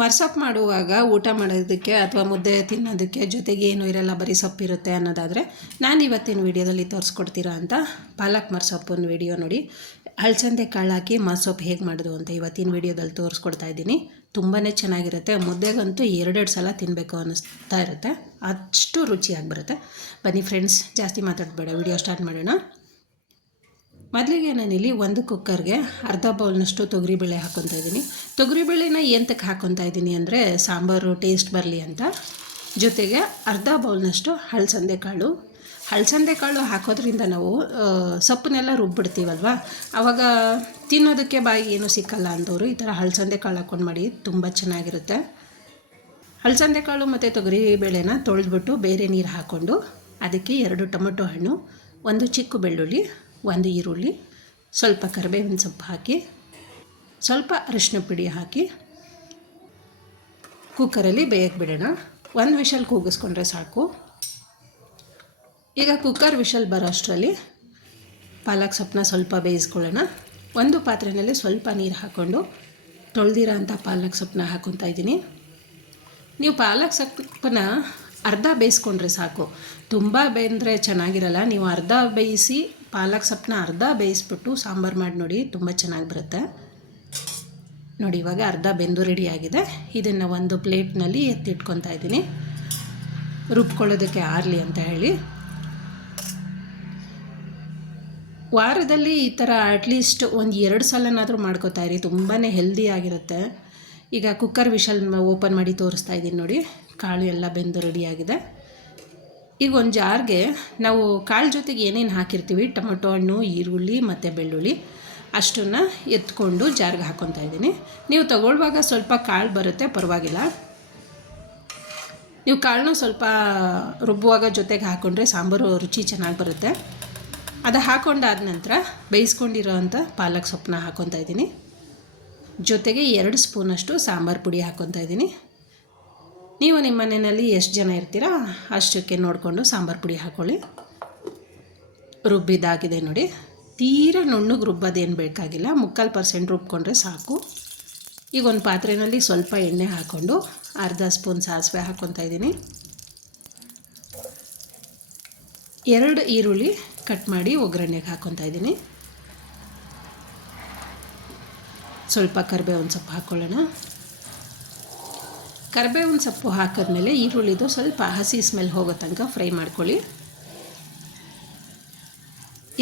ಮರ್ಸೊಪ್ಪು ಮಾಡುವಾಗ ಊಟ ಮಾಡೋದಕ್ಕೆ ಅಥವಾ ಮುದ್ದೆ ತಿನ್ನೋದಕ್ಕೆ ಜೊತೆಗೆ ಏನೂ ಇರಲ್ಲ, ಬರೀ ಸೊಪ್ಪಿರುತ್ತೆ ಅನ್ನೋದಾದರೆ ನಾನು ಇವತ್ತಿನ ವೀಡಿಯೋದಲ್ಲಿ ತೋರಿಸ್ಕೊಡ್ತೀರಾ ಅಂತ ಪಾಲಕ್ ಮರ್ಸೊಪ್ಪಿನ ವೀಡಿಯೋ ನೋಡಿ. ಹಲಸಂದೆ ಕಾಳು ಹಾಕಿ ಮರ್ಸೊಪ್ಪು ಹೇಗೆ ಮಾಡೋದು ಅಂತ ಇವತ್ತಿನ ವೀಡಿಯೋದಲ್ಲಿ ತೋರಿಸ್ಕೊಡ್ತಾ ಇದ್ದೀನಿ. ತುಂಬಾ ಚೆನ್ನಾಗಿರುತ್ತೆ. ಮುದ್ದೆಗಂತೂ ಎರಡೆರಡು ಸಲ ತಿನ್ನಬೇಕು ಅನ್ನಿಸ್ತಾ ಇರುತ್ತೆ, ಅಷ್ಟು ರುಚಿಯಾಗಿ ಬರುತ್ತೆ. ಬನ್ನಿ ಫ್ರೆಂಡ್ಸ್, ಜಾಸ್ತಿ ಮಾತಾಡಬೇಡ, ವೀಡಿಯೋ ಸ್ಟಾರ್ಟ್ ಮಾಡೋಣ. ಮೊದಲಿಗೆ ನಾನಿಲ್ಲಿ ಒಂದು ಕುಕ್ಕರ್ಗೆ ಅರ್ಧ ಬೌಲ್ನಷ್ಟು ತೊಗರಿಬೇಳೆ ಹಾಕ್ಕೊತಾ ಇದ್ದೀನಿ. ತೊಗರಿಬೇಳೆನ ಎಂತಕ್ಕೆ ಹಾಕ್ಕೊತಾ ಇದ್ದೀನಿ ಅಂದರೆ ಸಾಂಬಾರು ಟೇಸ್ಟ್ ಬರಲಿ ಅಂತ. ಜೊತೆಗೆ ಅರ್ಧ ಬೌಲ್ನಷ್ಟು ಹಲಸಂದೆ ಕಾಳು ಹಾಕೋದ್ರಿಂದ ನಾವು ಸೊಪ್ಪನ್ನೆಲ್ಲ ರುಬ್ಬಿಡ್ತೀವಲ್ವ, ಆವಾಗ ತಿನ್ನೋದಕ್ಕೆ ಬಾಯಿ ಏನೂ ಸಿಕ್ಕಲ್ಲ ಅಂದವರು ಈ ಥರ ಹಲಸಂದೆ ಕಾಳು ಹಾಕ್ಕೊಂಡು ಮಾಡಿ, ತುಂಬ ಚೆನ್ನಾಗಿರುತ್ತೆ. ಹಲಸಂದೆ ಕಾಳು ಮತ್ತು ತೊಗರಿಬೇಳೆನ ತೊಳೆದ್ಬಿಟ್ಟು ಬೇರೆ ನೀರು ಹಾಕ್ಕೊಂಡು ಅದಕ್ಕೆ 2 ಟೊಮೆಟೊ ಹಣ್ಣು, 1 ಚಿಕ್ಕ ಬೆಳ್ಳುಳ್ಳಿ, 1 ಈರುಳ್ಳಿ, ಸ್ವಲ್ಪ ಕರಿಬೇವಿನ ಸೊಪ್ಪು ಹಾಕಿ, ಸ್ವಲ್ಪ ಅರಿಶಿನ ಪುಡಿ ಹಾಕಿ ಕುಕ್ಕರಲ್ಲಿ ಬೇಯಕ್ಕೆ ಬಿಡೋಣ. 1 ವಿಷಲ್ ಕೂಗಿಸ್ಕೊಂಡ್ರೆ ಸಾಕು. ಈಗ ಕುಕ್ಕರ್ ವಿಷಲ್ ಬರೋ ಅಷ್ಟರಲ್ಲಿ ಪಾಲಕ್ ಸೊಪ್ಪನ್ನ ಸ್ವಲ್ಪ ಬೇಯಿಸ್ಕೊಳ್ಳೋಣ. ಒಂದು ಪಾತ್ರೆಯಲ್ಲಿ ಸ್ವಲ್ಪ ನೀರು ಹಾಕ್ಕೊಂಡು ತೊಳೆದಿರೋ ಅಂಥ ಪಾಲಕ್ ಸೊಪ್ಪನ್ನ ಹಾಕ್ಕೊತಾ ಇದ್ದೀನಿ. ನೀವು ಪಾಲಕ್ ಸೊಪ್ಪನ್ನ ಅರ್ಧ ಬೇಯಿಸ್ಕೊಂಡ್ರೆ ಸಾಕು, ತುಂಬ ಬೇಯಿದ್ರೆ ಚೆನ್ನಾಗಿರಲ್ಲ. ನೀವು ಅರ್ಧ ಬೇಯಿಸಿ ಪಾಲಕ್ ಸೊಪ್ಪನ್ನ ಅರ್ಧ ಬೇಯಿಸ್ಬಿಟ್ಟು ಸಾಂಬಾರು ಮಾಡಿ ನೋಡಿ, ತುಂಬ ಚೆನ್ನಾಗಿ ಬರುತ್ತೆ ನೋಡಿ. ಇವಾಗ ಅರ್ಧ ಬೆಂದು ರೆಡಿಯಾಗಿದೆ. ಇದನ್ನು ಒಂದು ಪ್ಲೇಟ್ನಲ್ಲಿ ಎತ್ತಿಟ್ಕೊತಾ ಇದ್ದೀನಿ, ರುಬ್ಕೊಳ್ಳೋದಕ್ಕೆ ಆರಲಿ ಅಂತ ಹೇಳಿ. ವಾರದಲ್ಲಿ ಈ ಥರ ಅಟ್ಲೀಸ್ಟ್ 1-2 ಸಲನಾದರೂ ಮಾಡ್ಕೋತಾ ಇರಿ, ತುಂಬಾ ಹೆಲ್ದಿ ಆಗಿರುತ್ತೆ. ಈಗ ಕುಕ್ಕರ್ ವಿಷಲ್ ಓಪನ್ ಮಾಡಿ ತೋರಿಸ್ತಾ ಇದ್ದೀನಿ ನೋಡಿ. ಕಾಳು ಎಲ್ಲ ಬೆಂದು ರೆಡಿಯಾಗಿದೆ. ಈಗ ಒಂದು ಜಾರ್ಗೆ ನಾವು ಕಾಳು ಜೊತೆಗೆ ಏನೇನು ಹಾಕಿರ್ತೀವಿ, ಟೊಮೆಟೊ ಹಣ್ಣು, ಈರುಳ್ಳಿ ಮತ್ತು ಬೆಳ್ಳುಳ್ಳಿ ಅಷ್ಟನ್ನು ಎತ್ಕೊಂಡು ಜಾರ್ಗೆ ಹಾಕ್ಕೊತಾ ಇದ್ದೀನಿ. ನೀವು ತಗೊಳ್ಳುವಾಗ ಸ್ವಲ್ಪ ಕಾಳು ಬರುತ್ತೆ, ಪರವಾಗಿಲ್ಲ. ನೀವು ಕಾಳನ್ನೂ ಸ್ವಲ್ಪ ರುಬ್ಬುವಾಗ ಜೊತೆಗೆ ಹಾಕ್ಕೊಂಡ್ರೆ ಸಾಂಬಾರು ರುಚಿ ಚೆನ್ನಾಗಿ ಬರುತ್ತೆ. ಅದು ಹಾಕ್ಕೊಂಡಾದ ನಂತರ ಬೇಯಿಸ್ಕೊಂಡಿರೋ ಅಂಥ ಪಾಲಕ್ ಸೊಪ್ಪನ್ನ ಹಾಕ್ಕೊತಾ ಇದ್ದೀನಿ. ಜೊತೆಗೆ 2 ಸ್ಪೂನಷ್ಟು ಸಾಂಬಾರು ಪುಡಿ ಹಾಕ್ಕೊತಾ ಇದ್ದೀನಿ. ನೀವು ನಿಮ್ಮ ಮನೆಯಲ್ಲಿ ಎಷ್ಟು ಜನ ಇರ್ತೀರಾ ಅಷ್ಟಕ್ಕೆ ನೋಡಿಕೊಂಡು ಸಾಂಬಾರು ಪುಡಿ ಹಾಕ್ಕೊಳ್ಳಿ. ರುಬ್ಬಿದ್ದಾಗಿದೆ ನೋಡಿ. ತೀರಾ ನುಣ್ಣಗೆ ರುಬ್ಬೋದೇನು ಬೇಕಾಗಿಲ್ಲ, 3/4% ರುಬ್ಕೊಂಡ್ರೆ ಸಾಕು. ಈಗ ಒಂದು ಪಾತ್ರೆಯಲ್ಲಿ ಸ್ವಲ್ಪ ಎಣ್ಣೆ ಹಾಕ್ಕೊಂಡು ಅರ್ಧ ಸ್ಪೂನ್ ಸಾಸಿವೆ ಹಾಕ್ಕೊತಾ ಇದ್ದೀನಿ. 2 ಈರುಳ್ಳಿ ಕಟ್ ಮಾಡಿ ಒಗ್ಗರಣೆಗೆ ಹಾಕ್ಕೊತಾ ಇದ್ದೀನಿ. ಸ್ವಲ್ಪ ಕರಿಬೇವಿನ ಸೊಪ್ಪು ಹಾಕ್ಕೊಳ್ಳೋಣ. ಕರಿಬೇವಿನ ಸೊಪ್ಪು ಹಾಕಿದ್ಮೇಲೆ ಈರುಳ್ಳಿದು ಸ್ವಲ್ಪ ಹಸಿ ಸ್ಮೆಲ್ ಹೋಗೋ ತನಕ ಫ್ರೈ ಮಾಡ್ಕೊಳ್ಳಿ.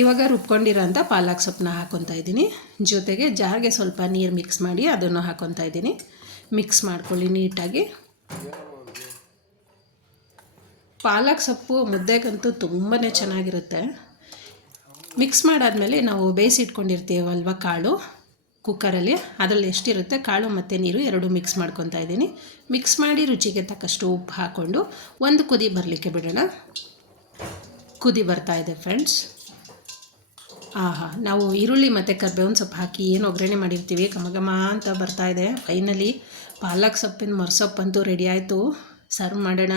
ಇವಾಗ ರುಬ್ಕೊಂಡಿರೋ ಅಂಥ ಪಾಲಕ್ ಸೊಪ್ಪನ್ನ ಹಾಕ್ಕೊತಾ ಇದ್ದೀನಿ. ಜೊತೆಗೆ ಜಾರ್ಗೆ ಸ್ವಲ್ಪ ನೀರು ಮಿಕ್ಸ್ ಮಾಡಿ ಅದನ್ನು ಹಾಕ್ಕೊತಾ ಇದ್ದೀನಿ. ಮಿಕ್ಸ್ ಮಾಡ್ಕೊಳ್ಳಿ ನೀಟಾಗಿ. ಪಾಲಕ್ ಸೊಪ್ಪು ಮುದ್ದೆಗಂತೂ ತುಂಬಾ ಚೆನ್ನಾಗಿರುತ್ತೆ. ಮಿಕ್ಸ್ ಮಾಡಾದಮೇಲೆ ನಾವು ಬೇಯಿಸಿಟ್ಕೊಂಡಿರ್ತೀವಲ್ವ ಕಾಳು ಕುಕ್ಕರಲ್ಲಿ, ಅದರಲ್ಲಿ ಎಷ್ಟಿರುತ್ತೆ ಕಾಳು ಮತ್ತು ನೀರು 2 ಮಿಕ್ಸ್ ಮಾಡ್ಕೊತಾ ಇದ್ದೀನಿ. ಮಿಕ್ಸ್ ಮಾಡಿ ರುಚಿಗೆ ತಕ್ಕಷ್ಟು ಉಪ್ಪು ಹಾಕ್ಕೊಂಡು ಒಂದು ಕುದಿ ಬರಲಿಕ್ಕೆ ಬಿಡೋಣ. ಕುದಿ ಬರ್ತಾ ಇದೆ ಫ್ರೆಂಡ್ಸ್. ನಾವು ಈರುಳ್ಳಿ ಮತ್ತು ಕರಿಬೇವಿನ ಸೊಪ್ಪು ಹಾಕಿ ಏನು ಒಗ್ಗರಣೆ ಮಾಡಿರ್ತೀವಿ, ಘಮ ಅಂತ ಬರ್ತಾ ಇದೆ. ಫೈನಲಿ ಪಾಲಕ್ ಸೊಪ್ಪಿನ ಮರ್ಸೊಪ್ಪಂತೂ ರೆಡಿ ಆಯಿತು. ಸರ್ವ್ ಮಾಡೋಣ.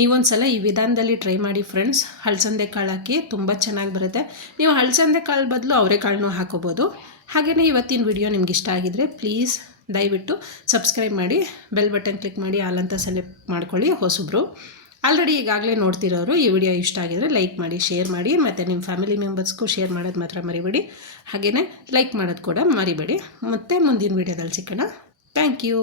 ನೀವೊಂದು ಸಲ ಈ ವಿಧಾನದಲ್ಲಿ ಟ್ರೈ ಮಾಡಿ ಫ್ರೆಂಡ್ಸ್. ಹಲಸಂದೆ ಕಾಳು ಹಾಕಿ ತುಂಬ ಚೆನ್ನಾಗಿ ಬರುತ್ತೆ. ನೀವು ಹಲಸಂದೆ ಕಾಳು ಬದಲು ಅವರೆಕಾಳನ್ನೂ ಹಾಕೋಬೋದು. ಹಾಗೆಯೇ ಇವತ್ತಿನ ವಿಡಿಯೋ ನಿಮ್ಗೆ ಇಷ್ಟ ಆಗಿದರೆ ಪ್ಲೀಸ್ ದಯವಿಟ್ಟು ಸಬ್ಸ್ಕ್ರೈಬ್ ಮಾಡಿ, ಬೆಲ್ ಬಟನ್ ಕ್ಲಿಕ್ ಮಾಡಿ ಆಲ್ ಅಂತ ಸೆಲೆಕ್ಟ್ ಮಾಡ್ಕೊಳ್ಳಿ. ಹೊಸಬ್ರು ಆಲ್ರೆಡಿ ಈಗಾಗಲೇ ನೋಡ್ತಿರೋರು ಈ ವಿಡಿಯೋ ಇಷ್ಟ ಆಗಿದರೆ ಲೈಕ್ ಮಾಡಿ, ಶೇರ್ ಮಾಡಿ, ಮತ್ತು ನಿಮ್ಮ ಫ್ಯಾಮಿಲಿ ಮೆಂಬರ್ಸ್ಗೂ ಶೇರ್ ಮಾಡೋದು ಮಾತ್ರ ಮರಿಬೇಡಿ. ಹಾಗೆಯೇ ಲೈಕ್ ಮಾಡೋದು ಕೂಡ ಮರಿಬೇಡಿ. ಮತ್ತೆ ಮುಂದಿನ ವಿಡಿಯೋದಲ್ಲಿ ಸಿಗೋಣ. Thank you.